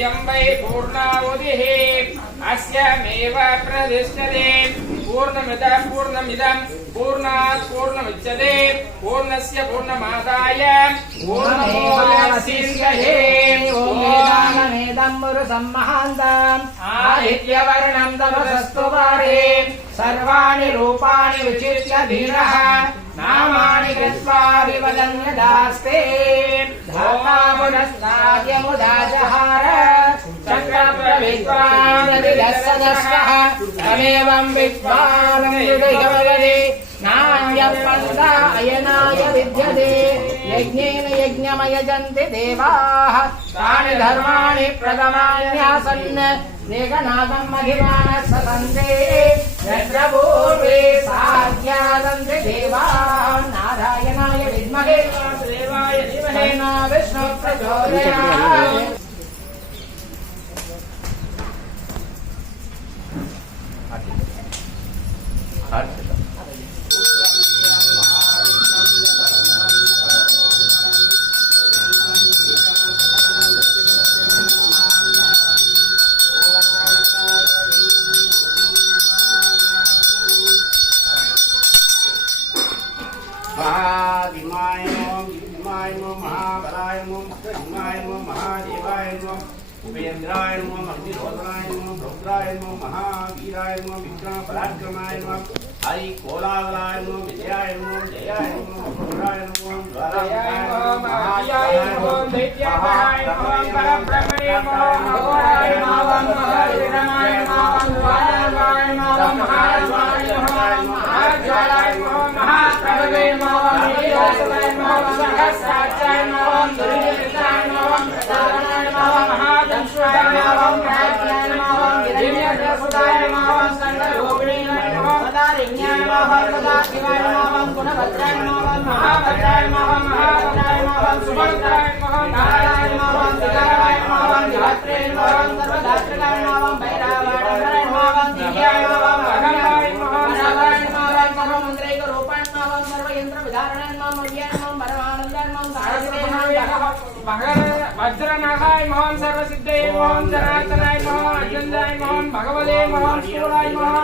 इयं वै पूर्णाहुतिः अस्यमेव प्रतिष्ठते पूर्णमिदं पूर्णात् पूर्णमुच्यते पूर्णस्य पूर्णमादाय पूर्णमेवावशिष्यते ओमेदानमेदं पुरुषं आदित्यवर्णं तमसस्तु वारे सर्वाणि रूपाणि विचित्य धीरः नामानि कृत्वा विवदन्यदास्ते धाता पुनस्ताद्यमुदाजहार चक्रप्रविद्वानविदस्सदस्रः तमेवं विद्वानमुदयवदे नान्यपन्था अयनाय विद्यते यज्ञेन यज्ञमयजन्ति देवाः तानि धर्माणि प्रथमान्यासन् देहनाथं महिमानः ससन्ते यत्र पूर्वे साध्यादन्ति देवाः नारायणाय विद्महे वासुदेवाय धीमहि विष्णु प्रचोदयात् उपेन्द्राय नमः अग्निहोत्राय नमः रुद्राय नमः महावीराय नमः विक्रमपराक्रमाय नमः हरि कोलावलाय नमः विजयाय नमः जयाय नमः रुद्राय नमः द्वाराय नमः महायाय नमः दैत्याय नमः परब्रह्मणे नमः अघोराय नमः महावीराय नमः द्वाराय नमः महाराय नमः महाज्वालाय नमः महाप्रभवे नमः नीलाय नमः सहस्राक्षाय नमः दुर्योधनाय नमः प्रदानाय नमः महादंशाय नमः प्राज्ञाय नमः दिव्यदर्शनाय नमः संगरोपिणे नमः पदारिण्याय नमः पदाशिवाय नमः गुणभद्राय नमः महाभद्राय नमः महाभद्राय नमः सुभद्राय नमः नारायणाय नमः दिगाय नमः धात्रे नमः सर्वधात्रिकाय नमः भैरवाय नमः दिव्याय नमः भगवाय नमः नारायणाय नमः सर्वमंत्रैक रूपाय नमः सर्वयंत्र विधारणाय नमः मर्याय नमः परमानंदाय नमः सारस्वते नमः वज्रनाथाय नमः सर्वसिद्धये नमः जनार्दनाय नमः अजन्दाय नमः भगवते नमः शिवाय नमः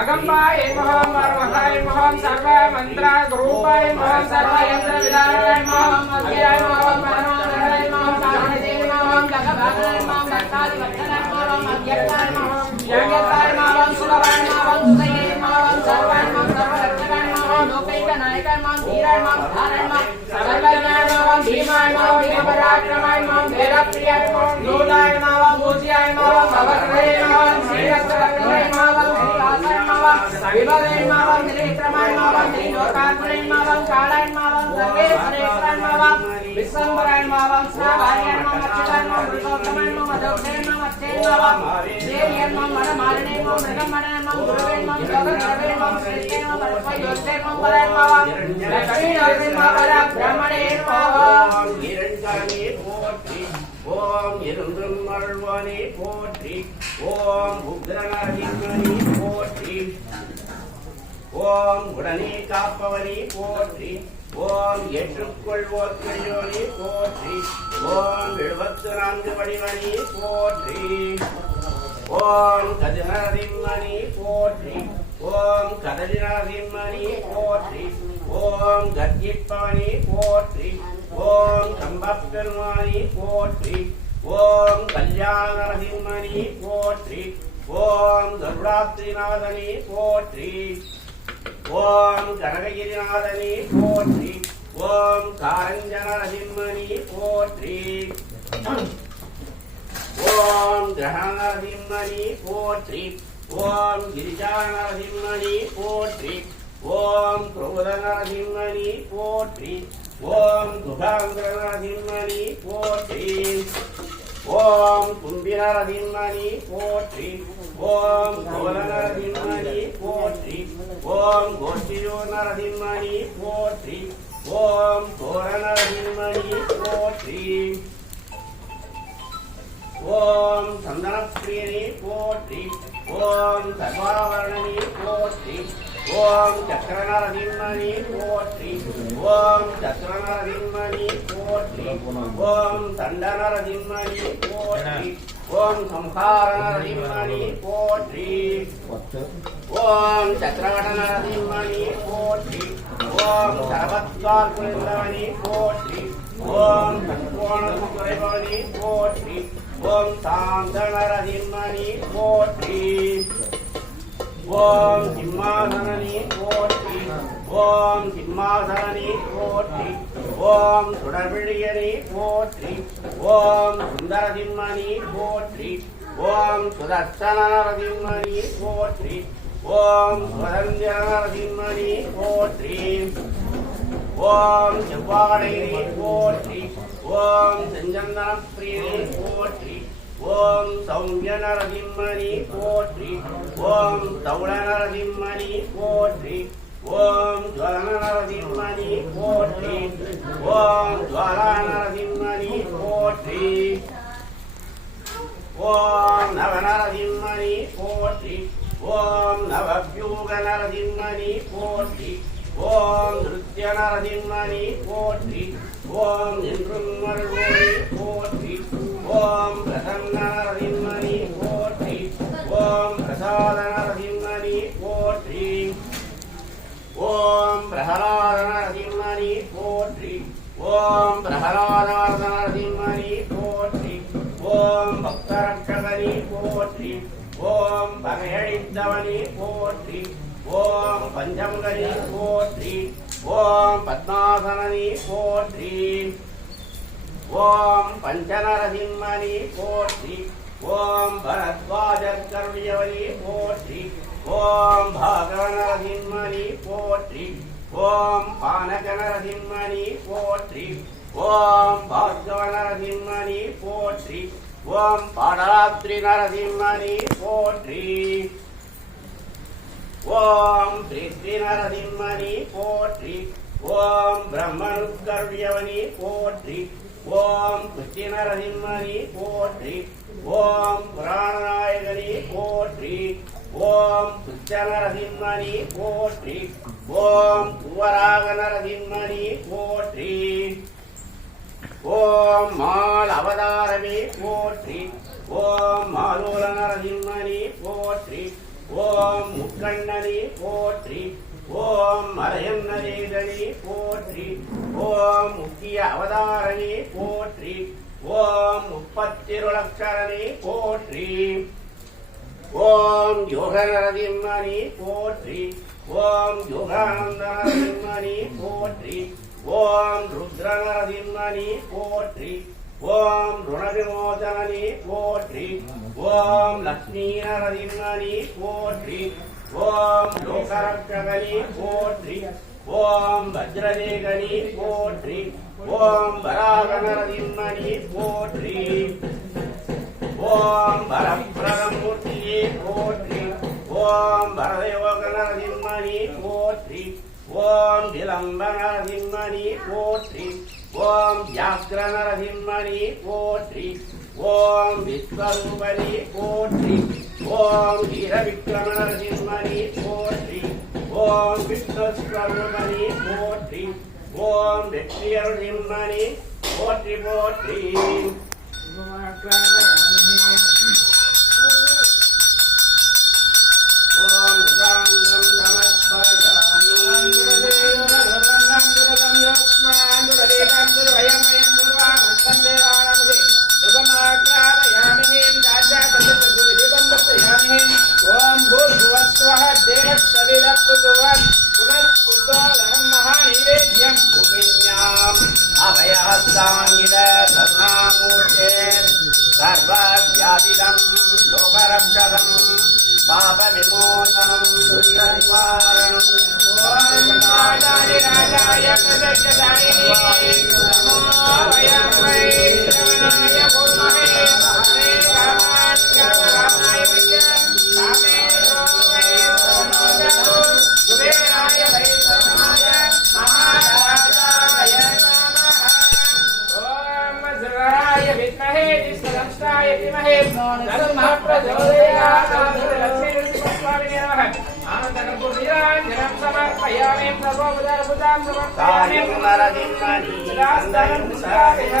अगम्बाय नमः वरवहाय नमः सर्वमन्त्ररूपाय नमः सर्वयंत्र विधारणाय नमः अव्ययाय नमः परमानन्दाय नमः सारस्वते नमः जगद्धारणाय नमः भक्तादिवर्धनाय नमः अव्यक्ताय नमः यज्ञताय नमः सुलभाय नमः सुदये नमः सर्वाय नमः सर्वरक्षकाय नमः लोकैकनायकाय नमः धीराय नमः धाराय नमः सर्वज्ञाय नमः भीमाय नमः भीमपराक्रमाय नमः वेदप्रियाय नमः लोलाय नमः पूज्याय नमः भवद्भये नमः श्रीरक्षकाय नमः श्रीवासाय नमः विभवे नमः त्रिनेत्रमाय नमः त्रिलोकात्मने नमः कालाय नमः सर्वेश्वरेश्वराय नमः विश्वम्भराय नमः श्रावाय नमः अच्युताय नमः पुरुषोत्तमाय नमः अदोक्षाय नमः अच्छे नमः देव्यै नमः मनमालिने नमः मृगमणे नमः गुरुवे नमः जगद्गुरवे नमः श्रेष्ठे नमः परमयोद्धे नमः पराय नमः लक्ष्मी नमः परब्रह्मणे नमः हिरण्यकाये पोट्रि ओम यरुन्द्रमर्वणे पोट्रि ओम उग्रनरसिंहने पोट्रि ओम उडने काप्पवने पोट्रि ओम एट्रुक्कोल्वोर्कल्योने पोट्रि ओम 74 वडिवने पोट्रि ओम कदिनरसिंहने पोट्रि ओम कदलिनरसिंहने पोट्रि ओम गद्यिप्पवने पोट्रि ओम कंबपेरुमाने पोट्रि ओम कल्याणनरसिंहने पोट्रि ओम गरुडात्रिनाथने पोट्रि ओम कनकगिरिनाथने पोट्रि ओम कारंजनरसिंहने पोट्रि ओम ग्रहणनरसिंहने पोट्रि ओम गिरिजानरसिंहने पोट्रि ओम क्रोधनरसिंहने पोट्रि ओम दुर्गांगनरसिंहने पोट्रि ओम कुंभिनरसिंहने पोट्रि ओम धवलनरसिंहने पोट्रि ओम गोष्ठिजोनरसिंहने पोट्रि ओम तोरणनरसिंहने पोट्रि ओम चंदनप्रियने पोट्रि ओम सर्वाभरणने पोट्रि ओम चक्रनरसिंहने पोट्रि ओम चक्रनरसिंहने पोट्रि ओम दंडनरसिंहने पोट्रि ஓம் சம்ஹார நரசிம்மணி போற்றி ஓம் சக்கரவட நரசிம்மணி போற்றி ஓம் சரபத்வால் குளிர்ந்தவனி போற்றி ஓம் தத்கோண துறைபவனி போற்றி ஓம் சாந்த நரசிம்மணி போற்றி ஓம் சிம்மாசனி போற்றி ஓம் சிம்மாசனி போற்றி ஓம் சுடர்விழியனி போற்றி ஓம் சுந்தரசிம்மணி போற்றி ஓம் சுதர்சன நரசிம்மணி போற்றி ஓம் சுதந்திர நரசிம்மணி போற்றி ஓம் செவ்வாடையனி போற்றி ஓம் செஞ்சந்தன பிரியனி போற்றி ஓம் சௌமிய நரசிம்மணி போற்றி ஓம் தௌள நரசிம்மணி போற்றி ஓம் ஜ்வலன நரசிம்மணி போற்றி ஓம் ஜ்வாலா நரசிம்மணி போற்றி ஓம் நவ நரசிம்மணி போற்றி ஓம் நவவியூக நரசிம்மணி போற்றி ஓம் நிருத்ய நரசிம்மணி போற்றி ஓம் என்றும் அருள்மொழி போற்றி ஓம் பிரசன்ன நரசிம்மணி போற்றி ஓம் பிரசாத நரசிம்மணி போற்றி ஓம் பிரஹலாத நரசிம்மணி போற்றி ஓம் பிரஹலாத நரசிம்மணி போற்றி ஓம் பக்தரட்சகனி போற்றி ஓம் பகையழித்தவனி போற்றி ஓம் பஞ்சமுகனி போற்றி ஓம் பத்மாசனனி போற்றி ஓம் பஞ்சநரசிம்மணி போற்றி ஓம் பரத்வாஜக்கருடையவனி போற்றி ஓம் பாகவநரசிம்மணி போற்றி ஓம் பானகநரசிம்மணி போற்றி ஓம் பார்கவநரசிம்மணி போற்றி ஓம் பாடராத்ரி நரசிம்மணி போற்றி ஓம் பிரித்வி நரசிம்மணி போற்றி ஓம் பிரம்மனுக்கருடையவனி போற்றி ஓம் புஷ்டி நரசிம்மணி போற்றி ஓம் புராணநாயகனி போற்றி ஓம் புச்ச நரசிம்மணி போற்றி ஓம் குவராக நரசிம்மணி போற்றி ஓம் மால் அவதாரமே போற்றி ஓம் மாலூல நரசிம்மணி போற்றி ஓம் முக்கண்ணனி போற்றி ஓம் மலையன்னதேதனி போற்றி ஓம் முக்கிய அவதாரணி போற்றி ஓம் முப்பத்திருளக்ஷரணி போற்றி ஓம் யோக நரசிம்மணி போற்றி ஓம் யோகானந்த நரசிம்மணி போற்றி ஓம் ருத்ர நரசிம்மணி போற்றி ஓம் ருணவிமோசனி போற்றி ஓம் லக்ஷ்மீ நரசிம்மணி போற்றி ஓம் லோகரட்சகனி போற்றி ஓம் வஜ்ரதேகனி போற்றி ஓம் வராக நரசிம்மணி போற்றி ஓம் வரப்பிரதமூர்த்தியே போற்றி ஓம் வரதயோக நரசிம்மணி போற்றி ஓம் விலம்ப நரசிம்மணி போற்றி ஓம் வியாக்ர நரசிம்மணி போற்றி ஓம் விஸ்வரூபணி போற்றி ஓம் வீரவிக்ரம நரசிம்மணி போற்றி ஓம் விஷ்ணுஸ்வரூபணி போற்றி ஓம் வெற்றியருள்மணி போற்றி போற்றி ஓம் சாங்கம் நமஸ்பயாமி ஓம் பூர்வஸ்வஹ தேவஸ்தவிலப்புதுவன் புனஸ்துதோதனம் மகாநீவேத்யம் உபிஞாம் அபயஹஸ்தாங்கித சர்ணாமூர்த்தே சர்வவ்யாபிதம் லோகரக்ஷகம் பாப விமோசனம் துரியநிவாரணம் ஓம் ராஜாய ராஜாய பிரதக்ஷதாயினி நமோ வயம்மை ஸ்ரவணாய குர்மஹே ஹரே ராமாய ராமாய வய்யம் ராமே ரோமே சோனோதகு குபேராய வைஷ்ணவாய மகாராஜாய நமः ஓம் வஜ்ராய வித்மஹே விஸ்வதம்ஷ்டாய தீமஹி தன்னः பிரச்சோதயாத் லக்ஷ்மீ நமः ஆனந்தகர்பூரீராஞ்சனம் சமர்ப்பயாமி பிரபோபதாரபுதாம் சமர்ப்பயாமி காயம் நரசிம்மணி சிராஸ்தரம் சாகய